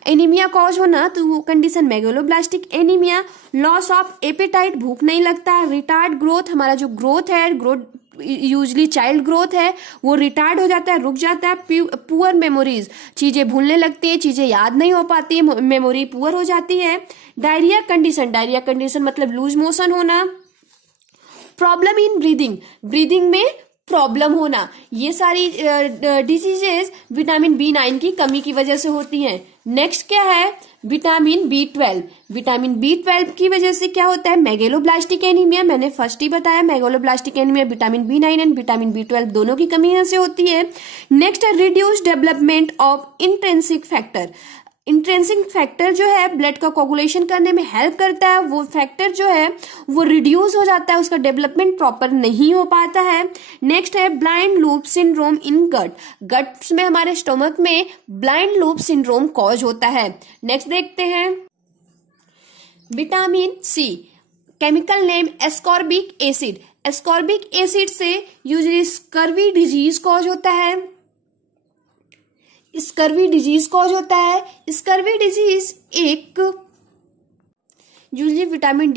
एनीमिया कॉज होना, तो वो condition megaloblastic anaemia. Loss of appetite, भूख नहीं लगता, रिटार्ड ग्रोथ, हमारा जो ग्रोथ है, ग्रोथ यूजली चाइल्ड ग्रोथ है वो रिटार्ड हो जाता है, रुक जाता है। पुअर मेमोरीज, चीजें भूलने लगती है, चीजें याद नहीं हो पाती है, मेमोरी पुअर हो जाती है। डायरिया कंडीशन मतलब लूज मोशन होना। प्रॉब्लम इन ब्रीदिंग में प्रॉब्लम होना, ये सारी डिजीजेस विटामिन B9 की कमी की वजह से होती हैं। नेक्स्ट क्या है, विटामिन B12 की वजह से क्या होता है, मेगेलोब्लास्टिक एनीमिया। मैंने फर्स्ट ही बताया, megaloblastic anaemia vitamin B9 and vitamin B12 दोनों की कमी से होती है। नेक्स्ट है reduce development of intrinsic factor जो है ब्लड का कोगुलेशन करने में हेल्प करता है, वो फैक्टर जो है वो रिड्यूस हो जाता है, उसका डेवलपमेंट प्रॉपर नहीं हो पाता है। नेक्स्ट है ब्लाइंड लूप सिंड्रोम इन गट्स में, हमारे स्टोमक में ब्लाइंड लूप सिंड्रोम कॉज होता है। नेक्स्ट देखते हैं vitamin C, chemical name ascorbic acid से यूजुअली स्कर्वी डिजीज कॉज होता है। स्कर्वी डिजीज एक यूजुअली विटामिन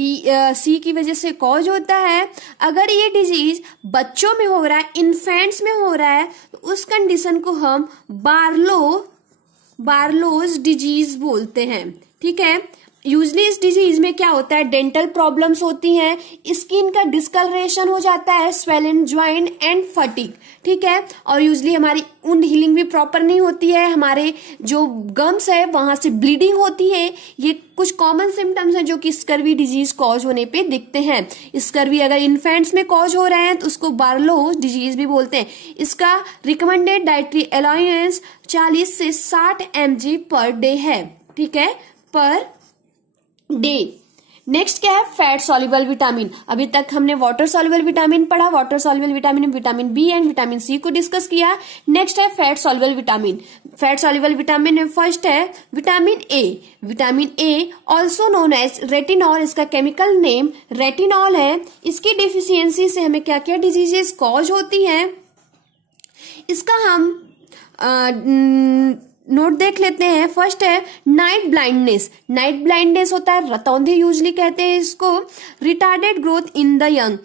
C की वजह से कॉज होता है। अगर ये डिजीज बच्चों में हो रहा है, इन्फेंट्स में हो रहा है, तो उस कंडीशन को हम बार्लोज डिजीज बोलते हैं। ठीक है, यूजली इस डिजीज में क्या होता है, डेंटल प्रॉब्लम्स होती हैं, स्किन का डिस्कलरेशन हो जाता है, स्वेलन ज्वाइंट एंड फटीग। ठीक है, और यूजली हमारी वुंड हीलिंग भी प्रॉपर नहीं होती है, हमारे जो गम्स है वहां से ब्लीडिंग होती है। ये कुछ कॉमन सिम्टम्स हैं जो कि स्कर्वी डिजीज कॉज होने पे दिखते हैं। स्कर्वी अगर इन्फेंट्स में कॉज हो रहे हैं तो उसको बार्लोज डिजीज भी बोलते हैं। इसका रिकमेंडेड डाइटरी अलाउंस 40 से 60 mg पर डे है। ठीक है, पर डे। नेक्स्ट क्या है, फैट सॉल्युबल विटामिन। अभी तक हमने वाटर सॉल्युबल विटामिन पढ़ा, water soluble vitamin B and vitamin C को डिस्कस किया। नेक्स्ट है फैट सॉल्युबल विटामिन में फर्स्ट है vitamin A also known as retinol, इसका केमिकल नेम रेटिनॉल है। इसकी डिफिशियंसी से हमें क्या क्या डिजीजेस कॉज होती है, इसका हम नोट देख लेते हैं। फर्स्ट है नाइट ब्लाइंडनेस होता है, रतौंधी यूजली कहते हैं इसको। Retarded growth in the young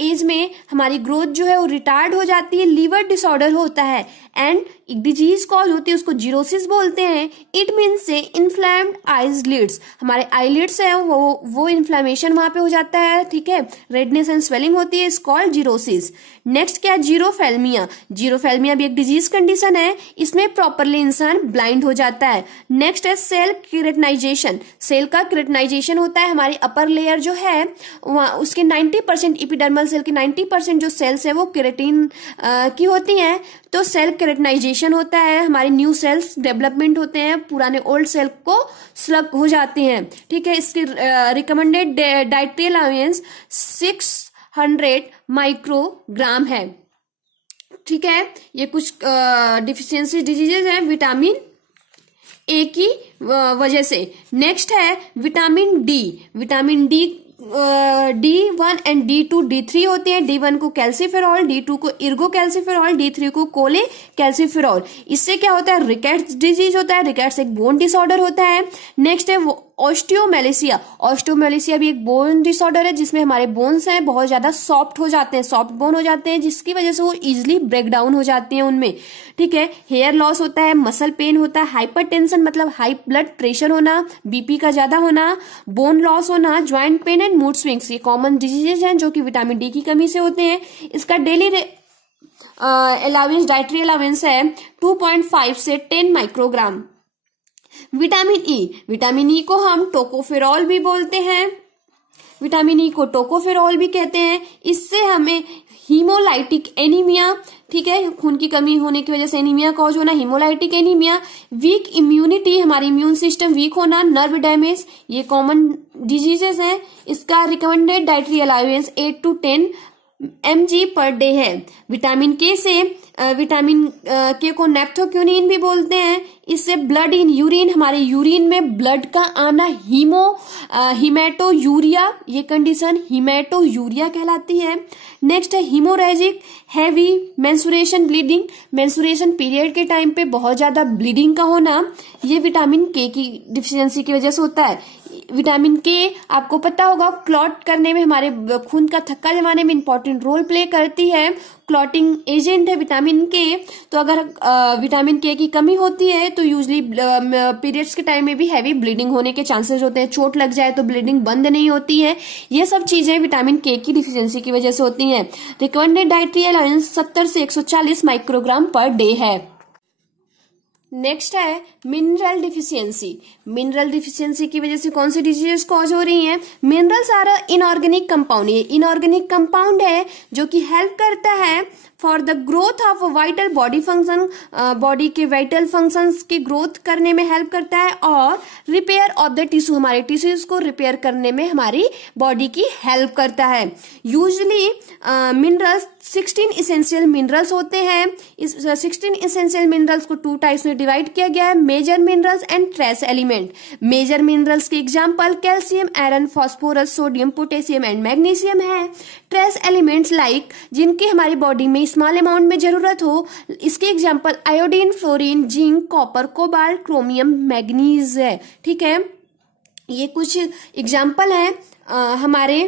age में हमारी ग्रोथ जो है वो रिटार्ड हो जाती है। लीवर डिसऑर्डर होता है एंड एक डिजीज कॉज होती है, उसको जीरोसिस बोलते हैं। इट मीन्स से इन्फ्लेम्ड आईलिड्स, हमारे आईलिड्स है वो इन्फ्लेमेशन वहां पे हो जाता है। ठीक है, रेडनेस एंड स्वेलिंग होती है, इस कॉल्ड जीरोसिस। नेक्स्ट क्या है, जीरोफेल्मिया भी एक डिजीज कंडीशन है, इसमें प्रॉपरली इंसान ब्लाइंड हो जाता है। नेक्स्ट है सेल का क्रेटनाइजेशन होता है, हमारी अपर लेयर जो है उसके 90% एपिडर्मल सेल की 90% जो सेल्स है वो केराटिन की होती हैं, तो सेल केराटिनाइजेशन होता है, हमारे न्यू सेल्स डेवलपमेंट होते हैं, पुराने ओल्ड सेल को स्लग हो जाते हैं। ठीक है, इसके रिकमेंडेड डाइटरी अलाउंस 600 माइक्रोग्राम है। ठीक है, ये कुछ डिफिशियंसी डिजीजेज हैं विटामिन A की वजह से। नेक्स्ट है vitamin D D1 and D2 D3 होते हैं। D1 को कैल्सिफेरॉल, D2 को इर्गोकैल्सिफेरॉल, D3 को कोले कैल्सिफेरॉल। इससे क्या होता है, रिकेट्स डिजीज होता है, रिकेट्स एक बोन डिसऑर्डर होता है। नेक्स्ट है वो ऑस्टियोमेलेसिया भी एक बोन डिसऑर्डर है, जिसमें हमारे बोन्स हैं बहुत ज्यादा सॉफ्ट बोन हो जाते हैं, जिसकी वजह से वो इजिली ब्रेक डाउन हो जाती हैं उनमें। ठीक है, हेयर लॉस होता है, मसल पेन होता है, हाइपरटेंशन मतलब हाई ब्लड प्रेशर होना, बीपी का ज्यादा होना, बोन लॉस होना, joint pain and mood swings, ये कॉमन डिजीजेज हैं जो कि विटामिन D की कमी से होते हैं। इसका डेली डाइटरी अलाउंस है 2.5 से 10 माइक्रोग्राम। विटामिन E को हम टोकोफेरॉल भी बोलते हैं, विटामिन E को टोकोफेरॉल भी कहते हैं। इससे हमें हीमोलाइटिक एनीमिया, ठीक है, खून की कमी होने की वजह से एनीमिया कॉज होना, हीमोलाइटिक एनीमिया, वीक इम्यूनिटी, हमारी इम्यून सिस्टम वीक होना, नर्व डैमेज, ये कॉमन डिजीजेस हैं। इसका recommended dietary allowance 8 to 10 mg per day है। विटामिन के को नेप्थोक्यूनिन भी बोलते हैं। इससे ब्लड इन यूरिन, हमारे यूरिन में ब्लड का आना, हीमेटोयूरिया, ये कंडीशन हीमेटोयूरिया कहलाती है। नेक्स्ट है haemorrhagic heavy menstruation bleeding, menstruation period के टाइम पे बहुत ज्यादा ब्लीडिंग का होना, ये विटामिन K की डिफिशियंसी की वजह से होता है। विटामिन के आपको पता होगा क्लॉट करने में, हमारे खून का थक्का जमाने में इंपॉर्टेंट रोल प्ले करती है, क्लॉटिंग एजेंट है विटामिन के। तो अगर विटामिन के की कमी होती है तो यूजली पीरियड्स के टाइम में भी हैवी ब्लीडिंग होने के चांसेस होते हैं, चोट लग जाए तो ब्लीडिंग बंद नहीं होती है। ये सब चीजें विटामिन के की डिफिशियंसी की वजह से होती हैं। रिकमेंडेड डाइटरी अलाउंस 70 से 140 माइक्रोग्राम पर डे है। नेक्स्ट है मिनरल डिफिशियंसी। मिनरल डिफिशियंसी की वजह से कौन सी डिजीजेस कॉज हो रही हैं? Minerals are inorganic compound. ये इनऑर्गेनिक कंपाउंड है जो कि हेल्प करता है for the growth of vital body function, body के वाइटल फंक्शंस की ग्रोथ करने में हेल्प करता है, और रिपेयर ऑफ द टिश्यू, हमारे टिश्यूज को रिपेयर करने में हमारी बॉडी की हेल्प करता है। यूजली मिनरल्स 16 इसेंशियल मिनरल्स होते हैं। इस 16 इसेंशियल मिनरल्स को 2 टाइप्स में डिवाइड किया गया है, major minerals and trace element. Major minerals के example calcium, iron, phosphorus, sodium, potassium and magnesium है। ट्रेस एलिमेंट्स लाइक जिनकी हमारी बॉडी में स्मॉल अमाउंट में जरूरत हो, इसके example iodine, fluorine, zinc, copper, cobalt, chromium, manganese है। ठीक है, ये कुछ एग्जाम्पल है हमारे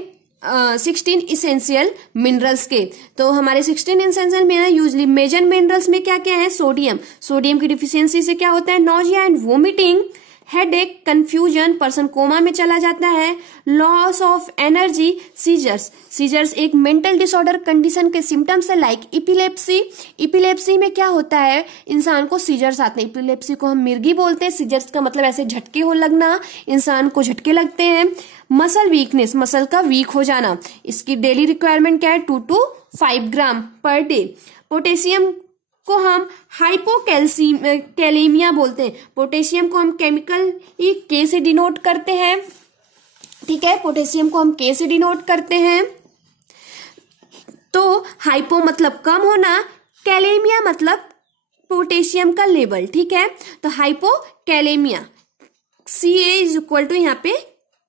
16 इसेंशियल मिनरल्स के। तो हमारे 16 essential mineral usually major minerals में क्या क्या है? सोडियम। सोडियम की डिफिशियंसी से क्या होता है? Nausea and vomiting, headache, confusion, person coma में चला जाता है, loss of energy, seizures. Seizures एक मेंटल डिसऑर्डर कंडीशन के सिम्टम्स है लाइक इपिलेप्सी। इपिलेप्सी में क्या होता है? इंसान को सीजर्स आते हैं। इपिलेप्सी को हम मिर्गी बोलते हैं। सीजर्स का मतलब ऐसे झटके हो लगना, इंसान को झटके लगते हैं। मसल वीकनेस, मसल का वीक हो जाना। इसकी डेली रिक्वायरमेंट क्या है? 2 to 5 gram per day. Potassium को हम हाइपोकैलेमिया बोलते हैं। पोटेशियम को हम केमिकल के से डिनोट करते हैं। ठीक है, पोटेशियम को हम के से डिनोट करते हैं। तो हाइपो मतलब कम होना, कैलेमिया मतलब पोटेशियम का लेवल। ठीक है, तो hypokalemia Ca is equal to यहाँ पे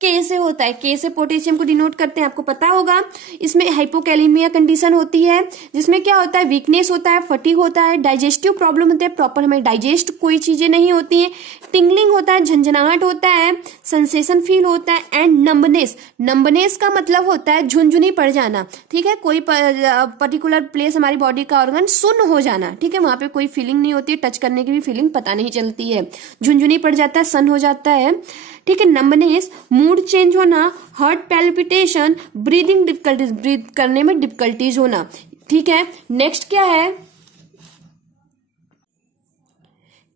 के से होता है। के से पोटेशियम को डिनोट करते हैं, आपको पता होगा। इसमें हाइपोकैलेमिया कंडीशन होती है जिसमें क्या होता है? वीकनेस होता है, फटीग होता है, डाइजेस्टिव प्रॉब्लम होते हैं, प्रॉपर हमें डाइजेस्ट कोई चीजें नहीं होती हैं, टिंगलिंग होता है, झंझनाहट होता है, सेंसेशन फील होता है, एंड नंबनेस। नंबनेस का मतलब होता है झुनझुनी पड़ जाना। ठीक है, कोई पर्टिकुलर प्लेस हमारी बॉडी का ऑर्गन सुन्न हो जाना। ठीक है, वहां पे कोई फीलिंग नहीं होती है, टच करने की भी फीलिंग पता नहीं चलती है, झुनझुनी पड़ जाता है, सन हो जाता है। ठीक है, नंबनेस, मूड चेंज होना, heart palpitation, breathing difficulties, breath करने में डिफिकल्टीज होना। ठीक है, नेक्स्ट क्या है?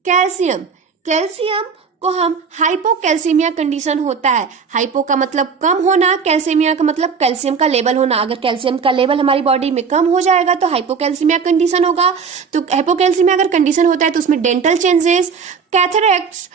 कैल्शियम। कैल्शियम को हम हाइपोकैल्सीमिया कंडीशन होता है। हाइपो का मतलब कम होना, कैल्सीमिया का मतलब कैल्शियम का लेवल होना। अगर कैल्शियम का लेवल हमारी बॉडी में कम हो जाएगा तो हाइपोकैल्सीमिया कंडीशन होगा। तो हाइपोकैल्सीमिया अगर कंडीशन होता है तो उसमें dental changes, cataracts,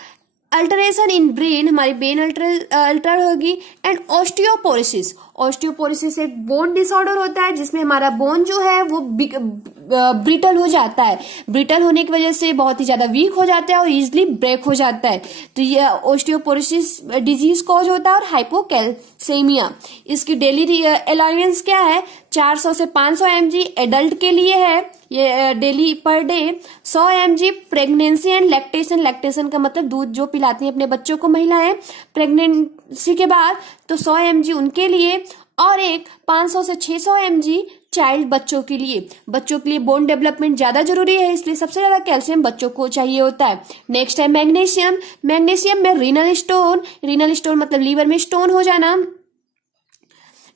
alteration in brain, हमारी ब्रेन अल्टर होगी, एंड ऑस्टियोपोरोसिस। ऑस्टियोपोरोसिस एक बोन डिसऑर्डर होता है जिसमें हमारा बोन जो है वो ब्रिटल हो जाता है। ब्रिटल होने की वजह से बहुत ही ज्यादा वीक हो जाता है और इजिली ब्रेक हो जाता है। तो ये ऑस्टियोपोरोसिस डिजीज कॉज होता है। और हाइपोकैल्सेमिया, इसकी डेली अलाउंस क्या है? 400 से 500 mg एडल्ट के लिए है ये daily per day. 100 mg pregnancy and lactation. Lactation का मतलब दूध जो पिलाती हैं अपने बच्चों को महिलाएं प्रेगनेंसी के बाद, तो 100 mg उनके लिए, और एक 500 से 600 mg चाइल्ड, बच्चों के लिए। बच्चों के लिए बोन डेवलपमेंट ज्यादा जरूरी है, इसलिए सबसे ज्यादा कैल्शियम बच्चों को चाहिए होता है। नेक्स्ट है मैग्नीशियम। मैग्नीशियम में रीनल स्टोन। रीनल स्टोन मतलब लीवर में स्टोन हो जाना।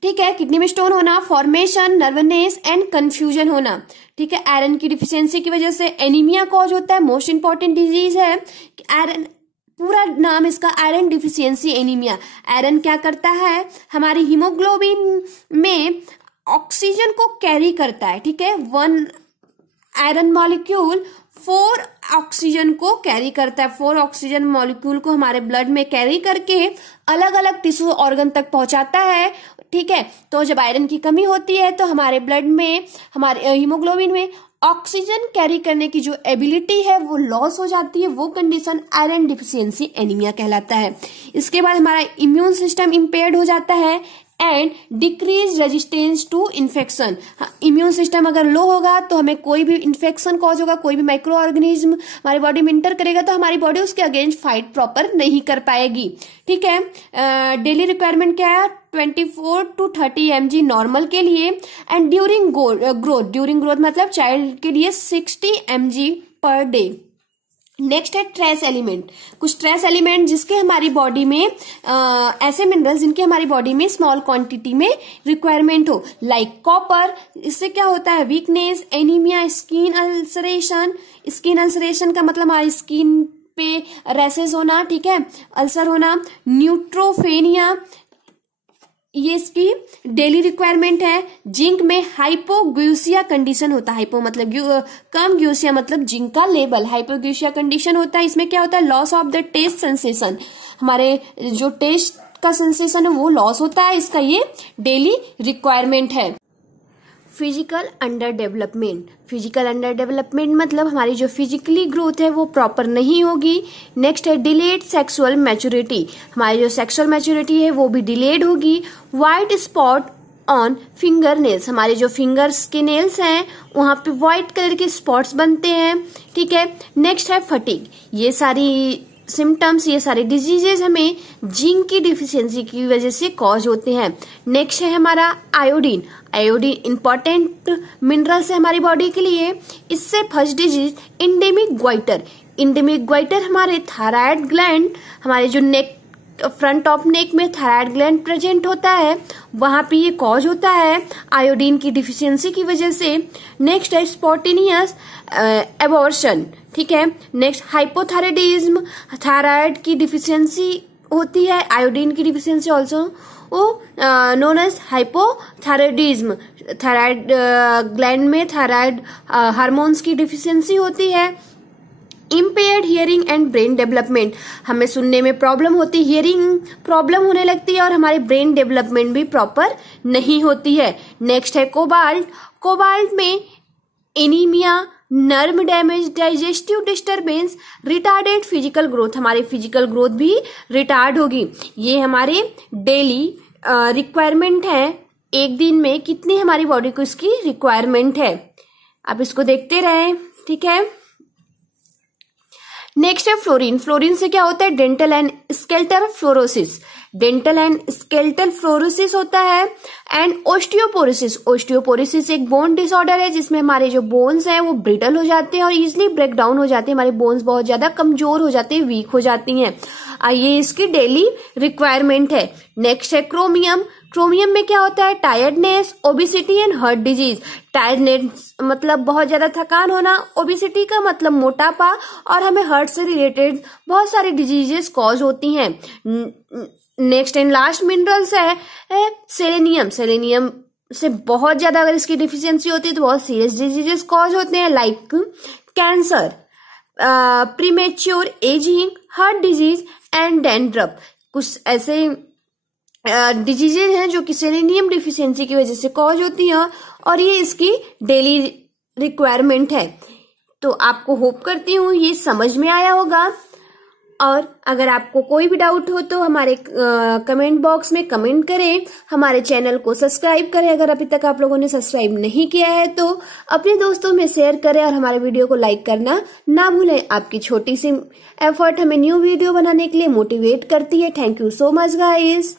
ठीक है, किडनी में स्टोन होना, फॉर्मेशन, नर्वनेस एंड कंफ्यूजन होना। ठीक है, आयरन की डिफिशियंसी की वजह से एनीमिया कॉज होता है। मोस्ट इंपॉर्टेंट डिजीज है आयरन, पूरा नाम इसका आयरन डिफिशियंसी एनीमिया। आयरन क्या करता है? हमारी हीमोग्लोबिन में ऑक्सीजन को कैरी करता है। ठीक है, 1 आयरन मॉलिक्यूल 4 ऑक्सीजन को कैरी करता है। 4 ऑक्सीजन मॉलिक्यूल को हमारे ब्लड में कैरी करके अलग अलग टिश्यू ऑर्गन तक पहुंचाता है। ठीक है, तो जब आयरन की कमी होती है तो हमारे ब्लड में, हमारे हीमोग्लोबिन में ऑक्सीजन कैरी करने की जो एबिलिटी है वो लॉस हो जाती है। वो कंडीशन आयरन डिफिशियंसी एनीमिया कहलाता है। इसके बाद हमारा इम्यून सिस्टम इम्पेयर्ड हो जाता है, and decrease resistance to infection. Immune system अगर लो होगा तो हमें कोई भी इन्फेक्शन कॉज होगा, कोई भी माइक्रो ऑर्गेनिज्म हमारी बॉडी में इंटर करेगा तो हमारी बॉडी उसके अगेंस्ट फाइट प्रॉपर नहीं कर पाएगी। ठीक है, डेली रिक्वायरमेंट क्या है, 24 to 30 mg नॉर्मल के लिए, एंड ड्यूरिंग ग्रोथ मतलब चाइल्ड के लिए 60 mg पर डे। नेक्स्ट है ट्रेस एलिमेंट। कुछ ट्रेस एलिमेंट जिसके हमारी बॉडी में ऐसे मिनरल्स जिनके हमारी बॉडी में स्मॉल क्वांटिटी में रिक्वायरमेंट हो, लाइक कॉपर। इससे क्या होता है, weakness, anaemia, skin ulceration. Skin ulceration का मतलब हमारी स्किन पे रैसेस होना, ठीक है, अल्सर होना। न्यूट्रोफेनिया, ये इसकी डेली रिक्वायरमेंट है। जिंक में हाइपोग्यूसिया कंडीशन होता है, हाइपो मतलब कम, ग्यूसिया मतलब जिंक का लेवल, हाइपोग्यूसिया कंडीशन होता है। इसमें क्या होता है, loss of the taste sensation, हमारे जो टेस्ट का सेंसेशन है वो लॉस होता है, इसका ये डेली रिक्वायरमेंट है। Physical under development. Physical under development मतलब हमारी जो फिजिकली ग्रोथ है वो प्रॉपर नहीं होगी। नेक्स्ट है डिलेड सेक्सुअल मैच्योरिटी, हमारी जो सेक्सुअल मैच्योरिटी है वो भी डिलेड होगी। White spot on finger nails, हमारे जो फिंगर्स के नेल्स हैं वहां पे व्हाइट कलर के स्पॉट्स बनते हैं। ठीक है, नेक्स्ट है फटीग। ये सारी सिम्टम्स, ये सारे डिजीजेज हमें जिंक की डिफिशियंसी की वजह से कॉज होते हैं। नेक्स्ट है हमारा आयोडीन। आयोडीन इंपॉर्टेंट मिनरल्स है हमारी बॉडी के लिए। इससे first disease endemic goitre. Endemic goitre हमारे थायराइड ग्लैंड, हमारे जो नेक फ्रंट ऑफ नेक में थायराइड ग्लैंड प्रेजेंट होता है वहां पे ये कॉज होता है आयोडीन की डिफिशियंसी की वजह से। नेक्स्ट है स्पॉन्टेनियस एबॉर्शन। ठीक है, नेक्स्ट हाइपोथायराइडिज्म, थायराइड की डिफिशियंसी होती है, आयोडीन की deficiency also known as hypothyroidism. Thyroid gland में थायराइड हार्मोन्स की डिफिशियंसी होती है। Impaired hearing and brain development, हमें सुनने में प्रॉब्लम होती है, हियरिंग प्रॉब्लम होने लगती है और हमारी ब्रेन डेवलपमेंट भी प्रॉपर नहीं होती है। नेक्स्ट है कोबाल्ट। कोबाल्ट में anaemia, nerve damage, digestive disturbance, retarded physical growth, हमारी फिजिकल ग्रोथ भी रिटार्ड होगी। ये हमारे डेली रिक्वायरमेंट है। एक दिन में कितनी हमारी बॉडी को इसकी रिक्वायरमेंट है, आप इसको देखते रहें। ठीक है, नेक्स्ट है फ्लोरीन। फ्लोरीन से क्या होता है, dental and skeletal fluorosis. Dental and skeletal fluorosis होता है। And osteoporosis. ओस्टियोपोरोसिस एक बोन डिसऑर्डर है जिसमें हमारे जो बोन्स हैं वो ब्रिटल हो जाते हैं और इजिली ब्रेक डाउन हो जाते हैं, हमारे बोन्स बहुत ज्यादा कमजोर हो जाते हैं, वीक हो जाती हैं। ये इसकी डेली रिक्वायरमेंट है। नेक्स्ट है क्रोमियम। क्रोमियम में क्या होता है, tiredness, obesity and heart disease. Tiredness मतलब बहुत ज्यादा थकान होना, ओबिसिटी का मतलब मोटापा, और हमें हार्ट से रिलेटेड बहुत सारी डिजीजेस कॉज होती हैं। नेक्स्ट एंड लास्ट मिनरल्स है सेलेनियम। सेलेनियम से बहुत ज्यादा अगर इसकी डिफिशियंसी होती है तो बहुत सीरियस डिजीजेस कॉज होते हैं, like cancer, premature ageing, heart disease and dandruff. कुछ ऐसे डिजीजेज हैं जो कि सेलेनियम डिफिशियंसी की वजह से कॉज होती हैं और ये इसकी डेली रिक्वायरमेंट है। तो आपको होप करती हूँ ये समझ में आया होगा, और अगर आपको कोई भी डाउट हो तो हमारे कमेंट बॉक्स में कमेंट करें। हमारे चैनल को सब्सक्राइब करें, अगर अभी तक आप लोगों ने सब्सक्राइब नहीं किया है तो अपने दोस्तों में शेयर करें और हमारे वीडियो को लाइक करना ना भूलें। आपकी छोटी सी एफर्ट हमें न्यू वीडियो बनाने के लिए मोटिवेट करती है। Thank you so much guys.